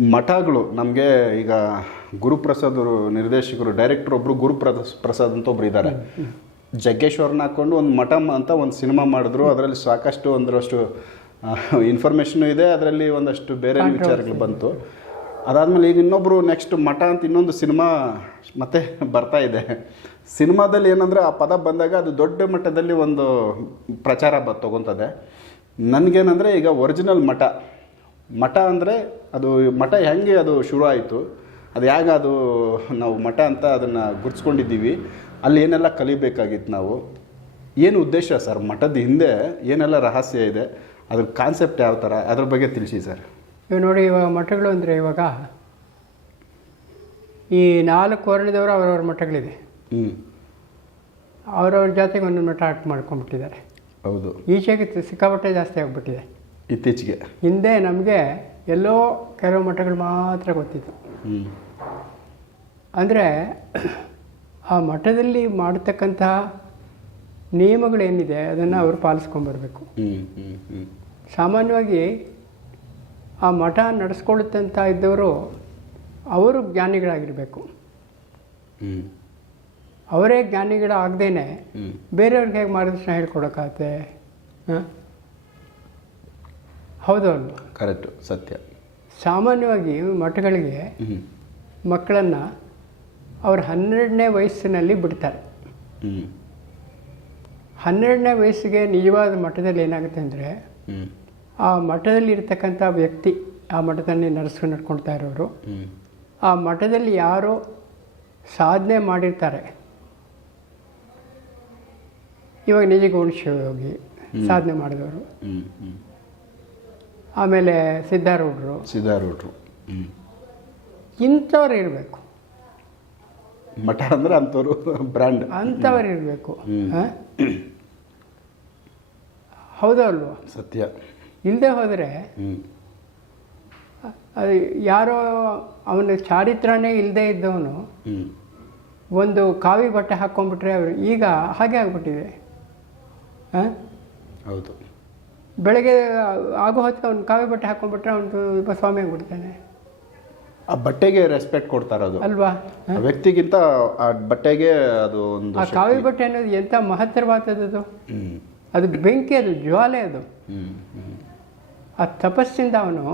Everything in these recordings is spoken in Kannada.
ಮಠಗಳು ನಮಗೆ ಈಗ ಗುರುಪ್ರಸಾದ್ ಅವರು ನಿರ್ದೇಶಕರು ಡೈರೆಕ್ಟರ್ ಒಬ್ಬರು ಗುರುಪ್ರಸಾದ್ ಪ್ರಸಾದ್ ಅಂತ ಒಬ್ರು ಇದ್ದಾರೆ ಜಗ್ಗೇಶ್ವರನ ಹಾಕೊಂಡು ಒಂದು ಮಠ ಅಂತ ಒಂದು ಸಿನಿಮಾ ಮಾಡಿದ್ರು. ಅದರಲ್ಲಿ ಸಾಕಷ್ಟು ಒಂದರಷ್ಟು ಇನ್ಫಾರ್ಮೇಷನ್ ಇದೆ. ಅದರಲ್ಲಿ ಒಂದಷ್ಟು ಬೇರೆ ವಿಚಾರಗಳು ಬಂತು. ಅದಾದಮೇಲೆ ಈಗ ಇನ್ನೊಬ್ಬರು ನೆಕ್ಸ್ಟ್ ಮಠ ಅಂತ ಇನ್ನೊಂದು ಸಿನಿಮಾ ಮತ್ತೆ ಬರ್ತಾ ಇದೆ. ಸಿನಿಮಾದಲ್ಲಿ ಏನಂದರೆ ಆ ಪದ ಬಂದಾಗ ಅದು ದೊಡ್ಡ ಮಟ್ಟದಲ್ಲಿ ಒಂದು ಪ್ರಚಾರ ಬ ತೊಗೊತದೆ. ನನಗೇನಂದರೆ ಈಗ ಒರಿಜಿನಲ್ ಮಠ. ಮಠ ಅಂದರೆ ಅದು ಮಠ ಹೆಂಗೆ ಅದು ಶುರು ಆಯಿತು ಅದು ಯಾಗ ಅದು ನಾವು ಮಠ ಅಂತ ಅದನ್ನು ಗುರ್ಸ್ಕೊಂಡಿದ್ದೀವಿ ಅಲ್ಲಿ ಏನೆಲ್ಲ ಕಲಿಬೇಕಾಗಿತ್ತು ನಾವು ಏನು ಉದ್ದೇಶ ಸರ್? ಮಠದ ಹಿಂದೆ ಏನೆಲ್ಲ ರಹಸ್ಯ ಇದೆ? ಅದ್ರ ಕಾನ್ಸೆಪ್ಟ್ ಯಾವ ಥರ? ಅದ್ರ ಬಗ್ಗೆ ತಿಳಿಸಿ ಸರ್. ಇವಾಗ ನೋಡಿ ಇವಾಗ ಮಠಗಳು ಅಂದರೆ ಇವಾಗ ಈ ನಾಲ್ಕು ವರ್ಣದವರು ಅವರವ್ರ ಮಠಗಳಿದೆ ಹ್ಞೂ ಅವರವ್ರ ಜಾತಿಗೆ ಒಂದೊಂದು ಮಠ ಆಟ ಮಾಡ್ಕೊಂಡ್ಬಿಟ್ಟಿದ್ದಾರೆ. ಹೌದು. ಈಚೆಗೆ ಸಿಕ್ಕಾಪಟ್ಟೆ ಜಾಸ್ತಿ ಆಗಿಬಿಟ್ಟಿದೆ. ಇತ್ತೀಚೆಗೆ. ಹಿಂದೆ ನಮಗೆ ಎಲ್ಲೋ ಕೆಲವು ಮಠಗಳು ಮಾತ್ರ ಗೊತ್ತಿತ್ತು. ಅಂದರೆ ಆ ಮಠದಲ್ಲಿ ಮಾಡತಕ್ಕಂತಹ ನಿಯಮಗಳೇನಿದೆ ಅದನ್ನು ಅವರು ಪಾಲಿಸ್ಕೊಂಬರ್ಬೇಕು ಸಾಮಾನ್ಯವಾಗಿ ಆ ಮಠ ನಡೆಸ್ಕೊಳ್ಳುತ್ತಂತ ಇದ್ದವರು ಅವರು ಜ್ಞಾನಿಗಳಾಗಿರಬೇಕು. ಅವರೇ ಜ್ಞಾನಿಗಳಾಗ್ದೇನೆ ಬೇರೆಯವ್ರಿಗೆ ಹೇಗೆ ಮಾರ್ಗದರ್ಶನ ಹೇಳ್ಕೊಡೋಕ್ಕಾಗತ್ತೆ ಹಾಂ? ಹೌದು. ಅಲ್ವಾ ಕರೆಕ್ಟು ಸತ್ಯ. ಸಾಮಾನ್ಯವಾಗಿ ಮಠಗಳಿಗೆ ಮಕ್ಕಳನ್ನು ಅವ್ರ ಹನ್ನೆರಡನೇ ವಯಸ್ಸಿನಲ್ಲಿ ಬಿಡ್ತಾರೆ. ಹನ್ನೆರಡನೇ ವಯಸ್ಸಿಗೆ ನಿಜವಾದ ಮಠದಲ್ಲಿ ಏನಾಗುತ್ತೆ ಅಂದರೆ ಆ ಮಠದಲ್ಲಿ ಇರ್ತಕ್ಕಂಥ ವ್ಯಕ್ತಿ ಆ ಮಠದಲ್ಲಿ ನಡೆಸ್ಕೊಂಡು ನಡ್ಕೊಳ್ತಾ ಇರೋರು ಆ ಮಠದಲ್ಲಿ ಯಾರೋ ಸಾಧನೆ ಮಾಡಿರ್ತಾರೆ. ಇವಾಗ ನಿಜಗುಣ ಹೋಗಿ ಸಾಧನೆ ಮಾಡಿದವರು. ಆಮೇಲೆ ಸಿದ್ಧಾರೂಢರು. ಸಿದ್ಧಾರೂಢರು. ಹ್ಞೂ ಇಂಥವ್ರು ಇರಬೇಕು. ಮಠ ಅಂದ್ರೆ ಅಂಥವ್ರು ಬ್ರ್ಯಾಂಡ್. ಅಂಥವ್ರು ಇರಬೇಕು. ಹೌದಲ್ವ ಸತ್ಯ. ಇಲ್ಲದೆ ಹೋದರೆ ಅದು ಯಾರೋ ಅವನ ಚಾರಿತ್ರನೇ ಇಲ್ಲದೆ ಇದ್ದವನು ಒಂದು ಕಾವಿ ಬಟ್ಟೆ ಹಾಕ್ಕೊಂಡ್ಬಿಟ್ರೆ ಅವರು ಈಗ ಹಾಗೆ ಆಗ್ಬಿಟ್ಟಿದೆ. ಹಾಂ? ಹೌದು. ಬೆಳಗ್ಗೆ ಆಗೋ ಹೊತ್ತಿಗೆ ಅವ್ನು ಕಾವಿ ಬಟ್ಟೆ ಹಾಕೊಂಡ್ಬಿಟ್ರೆ ಅವನು ಸ್ವಾಮಿ ಆಗ್ಬಿಡ್ತಾನೆ. ಆ ಬಟ್ಟೆಗೆ ರೆಸ್ಪೆಕ್ಟ್ ಕೊಡ್ತಾ ಇರೋದು ಅಲ್ವಾ? ವ್ಯಕ್ತಿಗಿಂತ ಆ ಬಟ್ಟೆಗೆ ಅದು ಒಂದು ಆ ಕಾವಿ ಬಟ್ಟೆ ಅನ್ನೋದು ಎಂಥ ಮಹತ್ತರವಾದದ್ದು? ಅದು ಬೆಂಕಿ ಅದು ಜ್ವಾಲೆ ಅದು. ಆ ತಪಸ್ಸಿಂದ ಅವನು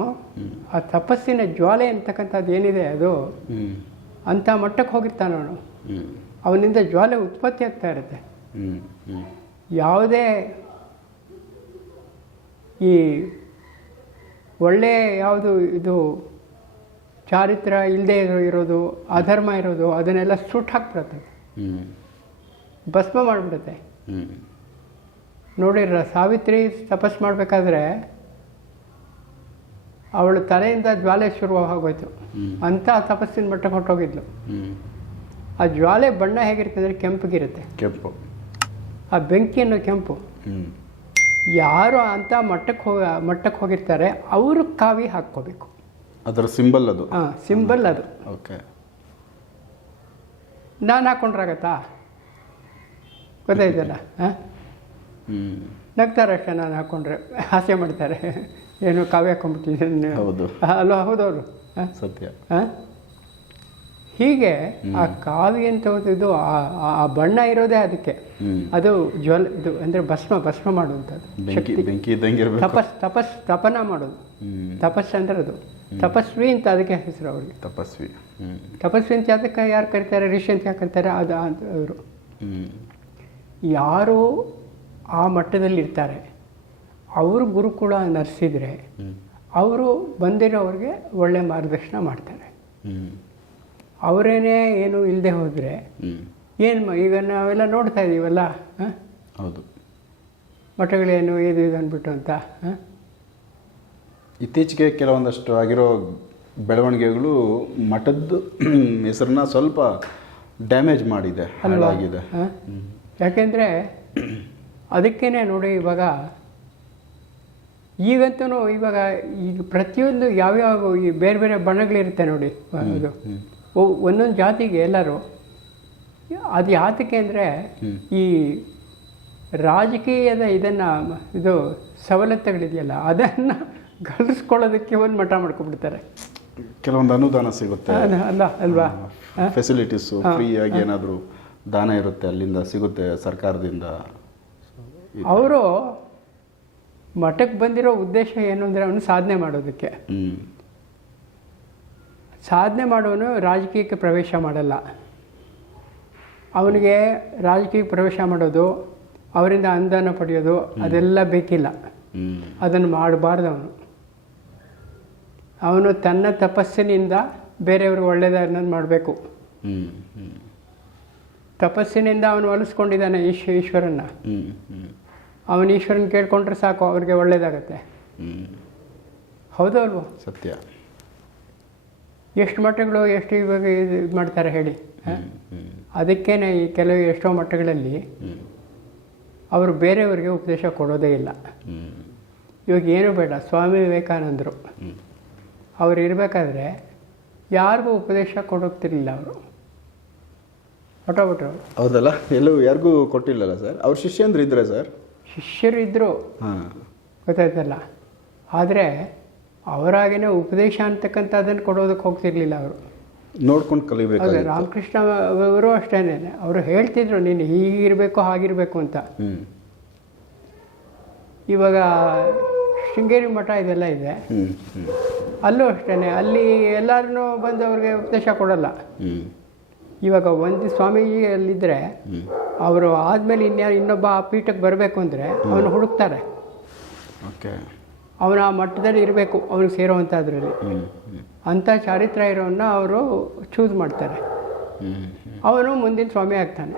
ಆ ತಪಸ್ಸಿನ ಜ್ವಾಲೆ ಅಂತಕ್ಕಂಥದ್ದು ಏನಿದೆ ಅದು? ಅಂಥ ಮಟ್ಟಕ್ಕೆ ಹೋಗಿರ್ತಾನೆ ಅವನು. ಅವನಿಂದ ಜ್ವಾಲೆ ಉತ್ಪತ್ತಿ ಆಗ್ತಾ ಇರುತ್ತೆ. ಯಾವುದೇ ಈ ಒಳ್ಳೆ ಯಾವುದು ಇದು ಚಾರಿತ್ರ ಇಲ್ಲದೆ ಇರೋದು ಅಧರ್ಮ ಇರೋದು ಅದನ್ನೆಲ್ಲ ಸುಟ್ಟು ಹಾಕ್ಬಿಡುತ್ತೆ. ಭಸ್ಮ ಮಾಡಿಬಿಡುತ್ತೆ. ನೋಡಿರ ಸಾವಿತ್ರಿ ತಪಸ್ ಮಾಡಬೇಕಾದ್ರೆ ಅವಳ ತಲೆಯಿಂದ ಜ್ವಾಲೆ ಶುರುವಾಗೋಯ್ತು. ಅಂಥ ತಪಸ್ಸಿನ ಮಟ್ಟಕ್ಕೆ ಹೊಟ್ಟೋಗಿದ್ಲು ಆ ಜ್ವಾಲೆ ಬಣ್ಣ ಹೇಗಿರುತ್ತೆ ಅಂದರೆ ಕೆಂಪಗಿರುತ್ತೆ. ಕೆಂಪು. ಆ ಬೆಂಕಿಯನ್ನು ಕೆಂಪು. ಹ್ಞೂ ಯಾರು ಅಂತ ಮಟ್ಟಕ್ಕೆ ಹೋಗ ಮಟ್ಟಕ್ಕೆ ಹೋಗಿರ್ತಾರೆ ಅವರು ಕಾವಿ ಹಾಕ್ಕೋಬೇಕು. ಅದರ ಸಿಂಬಲ್ ಅದು. ಹಾಂ ಸಿಂಬಲ್ ಅದು. ಓಕೆ. ನಾನು ಹಾಕ್ಕೊಂಡ್ರಾಗತ್ತಾ ಗೊತ್ತಾಯ್ತಲ್ಲ ಹಾಂ? ಹ್ಞೂ ನಗ್ತಾರೆ ಅಷ್ಟೇ ನಾನು ಹಾಕ್ಕೊಂಡ್ರೆ ಹಾಸ್ಯ ಮಾಡ್ತಾರೆ. ಏನು ಕಾವ್ಯ ಹಾಕೊಂಡ್ಬಿಟ್ಟಿದ್ದೀನಿ. ಹೌದು. ಅಹಲೋ ಹೌದು ಹಾಂ? ಸತ್ಯ. ಹಾಂ? ಹೀಗೆ ಆ ಕಾವಿ ಅಂತ ಹೋದಿದ್ದು ಆ- ಬಣ್ಣ ಇರೋದೇ ಅದಕ್ಕೆ. ಅದು ಜ್ವಲ ಇದು ಅಂದರೆ ಭಸ್ಮ ಭಸ್ಮ ಮಾಡುವಂಥದ್ದು. ತಪಸ್ ತಪಸ್ ತಪನ ಮಾಡೋದು. ತಪಸ್ ಅಂದ್ರೆ ಅದು. ತಪಸ್ವಿ ಅಂತ ಅದಕ್ಕೆ ಹೆಸರು ಅವ್ರಿಗೆ. ತಪಸ್ವಿ. ತಪಸ್ವಿ ಅಂತ ಅದಕ್ಕೆ ಯಾರು ಕರಿತಾರೆ? ಋಷಿ ಅಂತ ಯಾಕೆ ಕರಿತಾರೆ? ಅದು ಅಂತ ಅವರು ಯಾರು ಆ ಮಟ್ಟದಲ್ಲಿ ಇರ್ತಾರೆ. ಅವರು ಗುರುಕುಳ ನರ್ಸಿದ್ರೆ ಅವರು ಬಂದಿರೋವ್ರಿಗೆ ಒಳ್ಳೆ ಮಾರ್ಗದರ್ಶನ ಮಾಡ್ತಾರೆ. ಅವರೇನೇ ಏನು ಇಲ್ಲದೆ ಹೋದರೆ ಏನು ಈಗ ನಾವೆಲ್ಲ ನೋಡ್ತಾ ಇದ್ದೀವಲ್ಲ ಹಾಂ? ಹೌದು. ಮಠಗಳೇನು ಇದು ಇದು ಅಂದ್ಬಿಟ್ಟು ಅಂತ ಹಾಂ? ಇತ್ತೀಚೆಗೆ ಕೆಲವೊಂದಷ್ಟು ಆಗಿರೋ ಬೆಳವಣಿಗೆಗಳು ಮಠದ್ದು ಹೆಸರನ್ನ ಸ್ವಲ್ಪ ಡ್ಯಾಮೇಜ್ ಮಾಡಿದೆ ಹಾಳಾಗಿದೆ. ಹಾಂ? ಯಾಕೆಂದರೆ ಅದಕ್ಕೇ ನೋಡಿ ಇವಾಗ ಈಗಂತೂ ಇವಾಗ ಈಗ ಪ್ರತಿಯೊಂದು ಯಾವ್ಯಾವ ಈ ಬೇರೆ ಬೇರೆ ಬಣ್ಣಗಳಿರುತ್ತೆ ನೋಡಿ ಅದು ಒ- ಒಂದೊಂದು ಜಾತಿಗೆ ಎಲ್ಲರೂ ಅದು ಯಾತಕ್ಕೆ ಅಂದರೆ ಈ ರಾಜಕೀಯದ ಇದನ್ನು ಇದು ಸವಲತ್ತುಗಳಿದೆಯಲ್ಲ ಅದನ್ನು ಗಳಿಸ್ಕೊಳ್ಳೋದಕ್ಕೆ ಒಂದು ಮಠ ಮಾಡ್ಕೊಬಿಡ್ತಾರೆ ಕೆಲವೊಂದು ಅನುದಾನ ಸಿಗುತ್ತೆ. ಅಲ್ಲ ಅಲ್ವಾ? ಫೆಸಿಲಿಟೀಸು ಫ್ರೀಯಾಗಿ ಏನಾದರೂ ದಾನ ಇರುತ್ತೆ ಅಲ್ಲಿಂದ ಸಿಗುತ್ತೆ ಸರ್ಕಾರದಿಂದ. ಅವರು ಮಠಕ್ಕೆ ಬಂದಿರೋ ಉದ್ದೇಶ ಏನು ಅಂದರೆ ಅವನು ಸಾಧನೆ ಮಾಡೋದಕ್ಕೆ. ಹ್ಞೂ ಸಾಧನೆ ಮಾಡೋನು ರಾಜಕೀಯಕ್ಕೆ ಪ್ರವೇಶ ಮಾಡಲ್ಲ. ಅವನಿಗೆ ರಾಜಕೀಯಕ್ಕೆ ಪ್ರವೇಶ ಮಾಡೋದು ಅವರಿಂದ ಅನುದಾನ ಪಡೆಯೋದು ಅದೆಲ್ಲ ಬೇಕಿಲ್ಲ. ಅದನ್ನು ಮಾಡಬಾರ್ದು ಅವನು ಅವನು ತನ್ನ ತಪಸ್ಸಿನಿಂದ ಬೇರೆಯವ್ರಿಗೆ ಒಳ್ಳೆಯದನ್ನು ಮಾಡಬೇಕು. ತಪಸ್ಸಿನಿಂದ ಅವನು ಒಲಿಸ್ಕೊಂಡಿದ್ದಾನೆ ಈಶ್ ಈಶ್ವರನ್ನ. ಅವನು ಈಶ್ವರನ ಕೇಳ್ಕೊಂಡ್ರೆ ಸಾಕು ಅವ್ರಿಗೆ ಒಳ್ಳೇದಾಗತ್ತೆ ಹೌದಲ್ವ? ಸತ್ಯ. ಎಷ್ಟು ಮಠಗಳು ಎಷ್ಟು ಇವಾಗ ಇದು ಮಾಡ್ತಾರೆ ಹೇಳಿ ಹ? ಅದಕ್ಕೇನೆ ಈ ಕೆಲವು ಎಷ್ಟೋ ಮಠಗಳಲ್ಲಿ ಅವರು ಬೇರೆಯವರಿಗೆ ಉಪದೇಶ ಕೊಡೋದೇ ಇಲ್ಲ. ಇವಾಗ ಏನು ಬೇಡ ಸ್ವಾಮಿ ವಿವೇಕಾನಂದರು. ಅವರು ಇರಬೇಕಾದ್ರೆ ಯಾರಿಗೂ ಉಪದೇಶ ಕೊಡೋಗ್ತಿರ್ಲಿಲ್ಲ ಅವರು. ಹೊಟ್ಟೋಗ್ಬಿಟ್ರು ಹೌದಲ್ಲ ಎಲ್ಲೂ ಯಾರಿಗೂ ಕೊಟ್ಟಿಲ್ಲಲ್ಲ ಸರ್? ಅವ್ರ ಶಿಷ್ಯಂದ್ರು ಇದ್ರೆ ಸರ್? ಶಿಷ್ಯರು ಇದ್ದರು ಹಾಂ. ಗೊತ್ತಾಯ್ತಲ್ಲ? ಆದರೆ ಅವರಾಗೇನೆ ಉಪದೇಶ ಅಂತಕ್ಕಂಥ ಅದನ್ನು ಕೊಡೋದಕ್ಕೆ ಹೋಗ್ತಿರ್ಲಿಲ್ಲ ಅವರು. ನೋಡ್ಕೊಂಡು ಕಲಿಬೇಕು ರಾಮಕೃಷ್ಣ ಅವರು ಅಷ್ಟೇ ಅವರು ಹೇಳ್ತಿದ್ರು ನೀನು ಹೀಗಿರಬೇಕು ಹಾಗಿರಬೇಕು ಅಂತ. ಇವಾಗ ಶೃಂಗೇರಿ ಮಠ ಇದೆಲ್ಲ ಇದೆ. ಅಲ್ಲೂ ಅಷ್ಟೇ ಅಲ್ಲಿ ಎಲ್ಲರೂ ಬಂದು ಅವ್ರಿಗೆ ಉಪದೇಶ ಕೊಡಲ್ಲ. ಇವಾಗ ಒಂದು ಸ್ವಾಮೀಜಿ ಅಲ್ಲಿದ್ದರೆ ಅವರು ಆದಮೇಲೆ ಇನ್ಯಾರು ಇನ್ನೊಬ್ಬ ಆ ಪೀಠಕ್ಕೆ ಬರಬೇಕು ಅಂದರೆ ಅವನು ಹುಡುಕ್ತಾರೆ. ಓಕೆ. ಅವನು ಆ ಮಟ್ಟದಲ್ಲಿ ಇರಬೇಕು ಅವ್ನಿಗೆ ಸೇರೋವಂಥದ್ರಲ್ಲಿ. ಅಂಥ ಚಾರಿತ್ರ ಇರೋನ್ನ ಅವರು ಚೂಸ್ ಮಾಡ್ತಾರೆ. ಅವನು ಮುಂದಿನ ಸ್ವಾಮಿ ಆಗ್ತಾನೆ.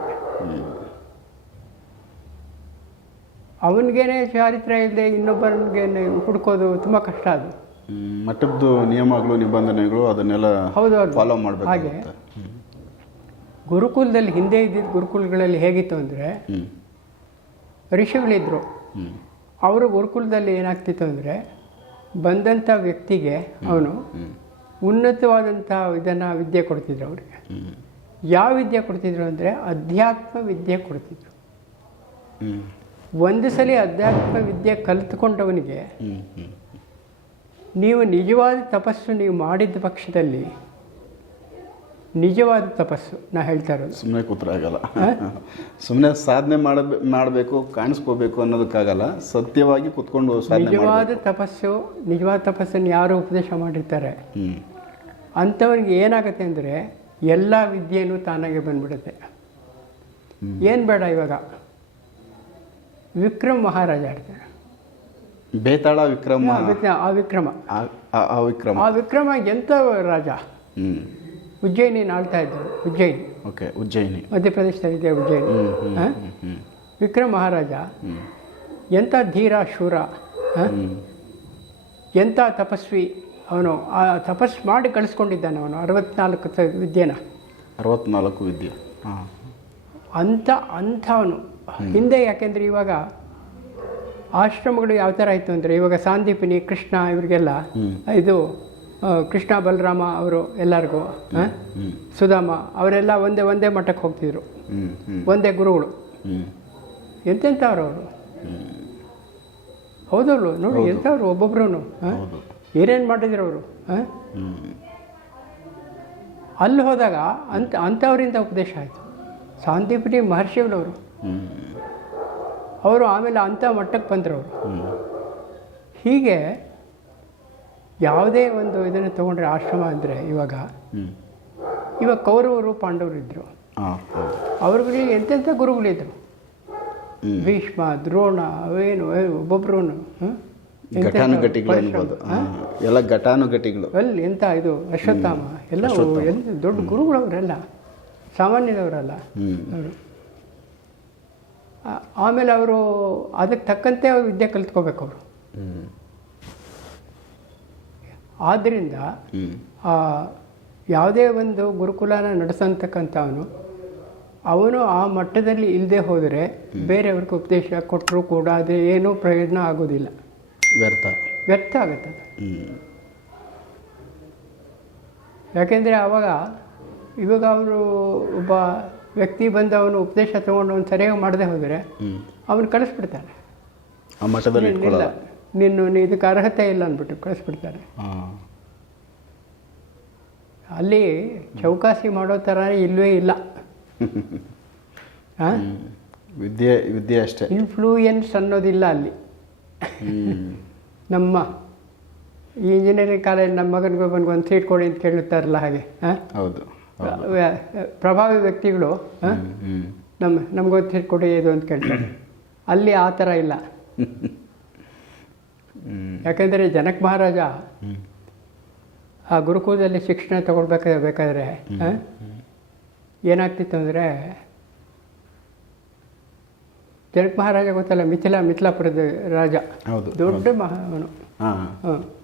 ಅವನಿಗೇನೆ ಚಾರಿತ್ರ ಇಲ್ಲದೆ ಇನ್ನೊಬ್ಬನಿಗೆ ಹುಡ್ಕೋದು ತುಂಬ ಕಷ್ಟ ಅದು. ಮಟ್ಟದ್ದು ಮಠದ್ದು ನಿಯಮಗಳು ನಿಬಂಧನೆಗಳು ಅದನ್ನೆಲ್ಲ ಹೌದು ಫಾಲೋ ಫಾಲೋ ಹಾಗೆ. ಗುರುಕುಲದಲ್ಲಿ ಹಿಂದೆ ಇದ್ದಿದ್ದ ಗುರುಕುಲಗಳಲ್ಲಿ ಹೇಗಿತ್ತು ಅಂದರೆ ಹ್ಞೂ ಅವರು ಗುರುಕುಲದಲ್ಲಿ ಏನಾಗ್ತಿತ್ತು ಅಂದರೆ ಬಂದಂಥ ವ್ಯಕ್ತಿಗೆ ಅವನು ಉನ್ನತವಾದಂಥ ಇದನ್ನು ವಿದ್ಯೆ ಕೊಡ್ತಿದ್ರು ಅವರಿಗೆ. ಯಾವ ವಿದ್ಯೆ ಕೊಡ್ತಿದ್ರು ಅಂದರೆ ಅಧ್ಯಾತ್ಮ ವಿದ್ಯೆ ಕೊಡ್ತಿದ್ರು. ಒಂದು ಸಲ ಅಧ್ಯಾತ್ಮ ವಿದ್ಯೆ ಕಲಿತುಕೊಂಡವನಿಗೆ ನೀವು ನಿಜವಾದ ತಪಸ್ಸು ನೀವು ಮಾಡಿದ ಪಕ್ಷದಲ್ಲಿ ನಿಜವಾದ ತಪಸ್ಸು. ನಾ ಹೇಳ್ತಾ ಇರೋದು. ಸುಮ್ಮನೆ ಕೂತ್ರೆ ಆಗಲ್ಲ. ಸುಮ್ಮನೆ ಸಾಧನೆ ಮಾಡಬೇ ಮಾಡಬೇಕು ಕಾಣಿಸ್ಕೋಬೇಕು ಅನ್ನೋದಕ್ಕಾಗಲ್ಲ. ಸತ್ಯವಾಗಿ ಕುತ್ಕೊಂಡು ನಿಜವಾದ ತಪಸ್ಸು ನಿಜವಾದ ತಪಸ್ಸನ್ನು ಯಾರು ಉಪದೇಶ ಮಾಡಿರ್ತಾರೆ? ಅಂಥವ್ರಿಗೆ ಏನಾಗುತ್ತೆ ಅಂದರೆ ಎಲ್ಲ ವಿದ್ಯೆಯೂ ತಾನಾಗೆ ಬಂದ್ಬಿಡುತ್ತೆ. ಏನು ಬೇಡ ಇವಾಗ? ವಿಕ್ರಮ್ ಮಹಾರಾಜ ಇರ್ತಾರೆ. ಬೇತಾಳ ವಿಕ್ರಮ. ಆ ವಿಕ್ರಮ. ಆ- ವಿಕ್ರಮ. ಆ ವಿಕ್ರಮ ಎಂಥ ರಾಜ? ಹ್ಞೂ ಉಜ್ಜಯಿನಿ ಆಳ್ತಾ ಇದ್ದರು ಉಜ್ಜಯಿನಿ. ಓಕೆ ಉಜ್ಜಯಿನಿ. ಮಧ್ಯಪ್ರದೇಶದಲ್ಲಿದೆ ಉಜ್ಜಯಿನಿ. ವಿಕ್ರಮ ಮಹಾರಾಜ ಎಂಥ ಧೀರ ಶೂರ ಎಂಥ ತಪಸ್ವಿ ಅವನು ಆ ತಪಸ್ ಮಾಡಿ ಕಳಿಸ್ಕೊಂಡಿದ್ದಾನೆ ಅವನು ಅರವತ್ನಾಲ್ಕು ವಿದ್ಯೆನ. ಅರವತ್ನಾಲ್ಕು ವಿದ್ಯೆ. ಅಂಥ ಅಂಥವನು. ಹಿಂದೆ ಯಾಕೆಂದರೆ ಇವಾಗ ಆಶ್ರಮಗಳು ಯಾವ ಥರ ಇತ್ತು ಅಂದರೆ ಇವಾಗ ಸಾಂದೀಪಿನಿ ಕೃಷ್ಣ ಇವರಿಗೆಲ್ಲ ಇದು ಕೃಷ್ಣ ಬಲರಾಮ ಅವರು ಎಲ್ಲರಿಗೂ ಸುಧಾಮ ಅವರೆಲ್ಲ ಒಂದೇ ಒಂದೇ ಮಠಕ್ಕೆ ಹೋಗ್ತಿದ್ರು. ಒಂದೇ ಗುರುಗಳು. ಎಂತೆಂಥವ್ರು ಅವರು? ಹೌದಲ್ವ ನೋಡಿ ಎಂಥವ್ರು ಒಬ್ಬೊಬ್ರು ಏನೇನು ಮಾಡಿದ್ರು ಅವರು ಅಲ್ಲಿ ಹೋದಾಗ ಅಂತ ಅಂಥವರಿಂದ ಉಪದೇಶ ಆಯಿತು. ಸಾಂದೀಪಿನಿ ಮಹರ್ಷಿಗಳವರು. ಅವರು ಆಮೇಲೆ ಅಂಥ ಮಟ್ಟಕ್ಕೆ ಬಂದರು ಅವರು. ಹೀಗೆ ಯಾವುದೇ ಒಂದು ಇದನ್ನು ತೊಗೊಂಡ್ರೆ ಆಶ್ರಮ ಅಂದರೆ ಇವಾಗ ಇವಾಗ ಕೌರವರು ಪಾಂಡವರು ಇದ್ದರು ಅವ್ರಿಗೆ ಎಂತೆಂಥ ಗುರುಗಳಿದ್ರು? ಭೀಷ್ಮ ದ್ರೋಣ ಅವೇನು ಒಬ್ಬೊಬ್ರು. ಎಲ್ಲ ಘಟಾನುಘಟಿಗಳು. ಅಲ್ಲಿ ಎಂಥ ಇದು ಅಶ್ವತ್ಥಾಮ? ಎಲ್ಲ ದೊಡ್ಡ ದೊಡ್ಡ ಗುರುಗಳವರೆಲ್ಲ ಸಾಮಾನ್ಯದವರಲ್ಲ. ಅವರು. ಆಮೇಲೆ ಅವರು ಅದಕ್ಕೆ ತಕ್ಕಂತೆ ಅವ್ರು ವಿದ್ಯೆ ಕಲಿತ್ಕೋಬೇಕು ಅವರು. ಆದ್ದರಿಂದ ಆ ಯಾವುದೇ ಒಂದು ಗುರುಕುಲನ ನಡೆಸಂತಕ್ಕಂಥವನು ಅವನು ಆ ಮಟ್ಟದಲ್ಲಿ ಇಲ್ಲದೆ ಹೋದರೆ ಬೇರೆಯವ್ರಿಗೆ ಉಪದೇಶ ಕೊಟ್ಟರು ಕೂಡ ಅದು ಏನೂ ಪ್ರಯೋಜನ ಆಗೋದಿಲ್ಲ. ವ್ಯರ್ಥ. ವ್ಯರ್ಥ ಆಗುತ್ತೆ ಯಾಕೆಂದರೆ ಆವಾಗ ಇವಾಗ ಅವರು ಒಬ್ಬ ವ್ಯಕ್ತಿ ಬಂದು ಅವನು ಉಪದೇಶ ತಗೊಂಡು ಅವ್ನು ಸರಿಯಾಗಿ ಮಾಡದೆ ಹೋದರೆ ಅವನು ಕಳಿಸ್ಬಿಡ್ತಾನೆ. ಆ ನಿನ್ನ ನೀ ಇದಕ್ಕೆ ಅರ್ಹತೆ ಇಲ್ಲ ಅಂದ್ಬಿಟ್ಟು ಕಳಿಸ್ಬಿಡ್ತಾರೆ. ಹಾಂ. ಅಲ್ಲಿ ಚೌಕಾಸಿ ಮಾಡೋ ಥರ ಇಲ್ಲವೇ ಇಲ್ಲ. ಹಾಂ? ವಿದ್ಯೆ ವಿದ್ಯೆ ಅಷ್ಟೇ. ಇನ್ಫ್ಲೂಯೆನ್ಸ್ ಅನ್ನೋದಿಲ್ಲ ಅಲ್ಲಿ. ನಮ್ಮ ಈ ಇಂಜಿನಿಯರಿಂಗ್ ಕಾಲೇಜ್ ನಮ್ಮ ಮಗನಿಗೆ ಒಬ್ಬನಿಗೆ ಒಂದು ಸೀಟ್ ಕೊಡಿ ಅಂತ ಕೇಳುತ್ತಾರಲ್ಲ ಹಾಗೆ ಹಾಂ? ಹೌದು ಪ್ರಭಾವಿ ವ್ಯಕ್ತಿಗಳು. ನಮ್ಮ ನಮಗೊಂದು ಸೀಟ್ ಕೊಡಿ ಇದು ಅಂತ ಕೇಳ್ತಾರೆ. ಅಲ್ಲಿ ಆ ಥರ ಇಲ್ಲ. ಯಾಕೆಂದರೆ ಜನಕ ಮಹಾರಾಜ. ಆ ಗುರುಕುಲದಲ್ಲಿ ಶಿಕ್ಷಣ ತಗೊಳ್ಬೇಕಾದ್ರೆ ಬೇಕಾದರೆ ಏನಾಗ್ತಿತ್ತು ಅಂದರೆ ಜನಕ ಮಹಾರಾಜ ಗೊತ್ತಲ್ಲ ಮಿಥಿಲ ಮಿಥಿಲಾಪುರದ ರಾಜ. ಹೌದು ದೊಡ್ಡ ಹಾ.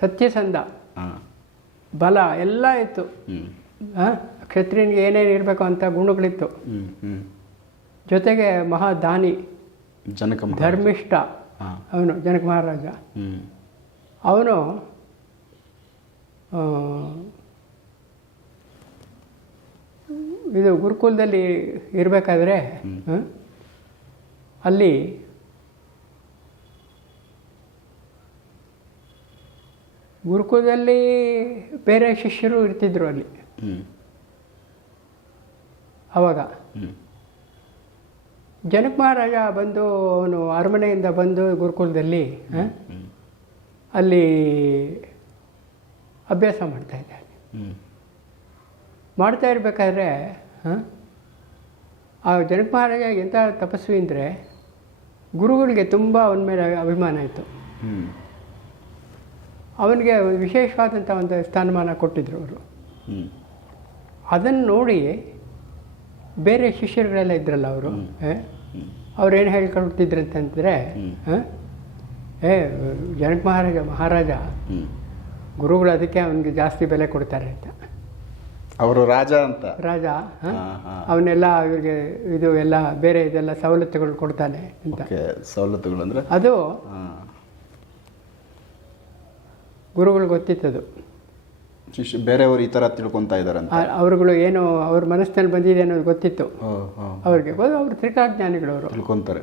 ಸತ್ಯಸಂಧ. ಬಲ ಎಲ್ಲ ಇತ್ತು. ಕ್ಷತ್ರಿಯನಿಗೆ ಏನೇನು ಇರಬೇಕು ಅಂತ ಗುಣಗಳಿತ್ತು. ಜೊತೆಗೆ ಮಹಾದಾನಿ. ಜನಕ. ಧರ್ಮಿಷ್ಠ. ಅವನು ಜನಕ ಮಹಾರಾಜ. ಅವನು ಇದು ಗುರುಕುಲದಲ್ಲಿ ಇರಬೇಕಾದ್ರೆ ಅಲ್ಲಿ ಗುರುಕುಲದಲ್ಲಿ ಬೇರೆ ಶಿಷ್ಯರು ಇರ್ತಿದ್ರು ಅಲ್ಲಿ. ಆವಾಗ ಹ್ಮ್. ಜನಕ ಮಹಾರಾಜ ಬಂದು ಅವನು ಅರಮನೆಯಿಂದ ಬಂದು ಗುರುಕುಲದಲ್ಲಿ ಅಲ್ಲಿ ಅಭ್ಯಾಸ ಮಾಡ್ತಾ ಇದ್ದಾನೆ. ಮಾಡ್ತಾ ಇರಬೇಕಾದ್ರೆ ಆ ಜನಕ ಮಹಾರಾಜ ಎಂಥ ತಪಸ್ವಿ ಅಂದರೆ ಗುರುಗಳಿಗೆ ತುಂಬ ಅವನ ಮೇಲೆ ಅಭಿಮಾನ ಇತ್ತು. ಅವನಿಗೆ ವಿಶೇಷವಾದಂಥ ಒಂದು ಸ್ಥಾನಮಾನ ಕೊಟ್ಟಿದ್ರು ಅವರು. ಅದನ್ನು ನೋಡಿ ಬೇರೆ ಶಿಷ್ಯರುಗಳೆಲ್ಲ ಇದ್ರಲ್ಲ ಅವರು. ಅವ್ರೇನು ಹೇಳ್ಕೊಳ್ತಿದ್ರಂತಂದರೆ ಹಾಂ? ಏ ಜನಕ ಮಹಾರಾಜ ಮಹಾರಾಜ ಗುರುಗಳು ಅದಕ್ಕೆ ಅವನಿಗೆ ಜಾಸ್ತಿ ಬೆಲೆ ಕೊಡ್ತಾರೆ ಅಂತ. ಅವರು ರಾಜ ಅಂತ? ರಾಜ. ಅವನ್ನೆಲ್ಲ ಅವ್ರಿಗೆ ಇದು ಎಲ್ಲ ಬೇರೆ ಇದೆಲ್ಲ ಸವಲತ್ತುಗಳು ಕೊಡ್ತಾನೆ ಅಂತ. ಸವಲತ್ತುಗಳು ಅಂದರೆ? ಅದು ಗುರುಗಳು ಗೊತ್ತಿತ್ತದು. ಶಿಷ್ಯ ಬೇರೆಯವರು ಈ ಥರ ತಿಳ್ಕೊತಾ ಇದ್ದಾರೆ ಅಂತ ಅವರುಗಳು ಏನು ಅವ್ರ ಮನಸ್ಸಿನಲ್ಲಿ ಬಂದಿದೆ ಅನ್ನೋದು ಗೊತ್ತಿತ್ತು. ಅವ್ರಿಗೆ ಅವ್ರು ತ್ರಿಕಾಜ್ಞಾನಿಗಳು ಅವರು ತಿಳ್ಕೊಂತಾರೆ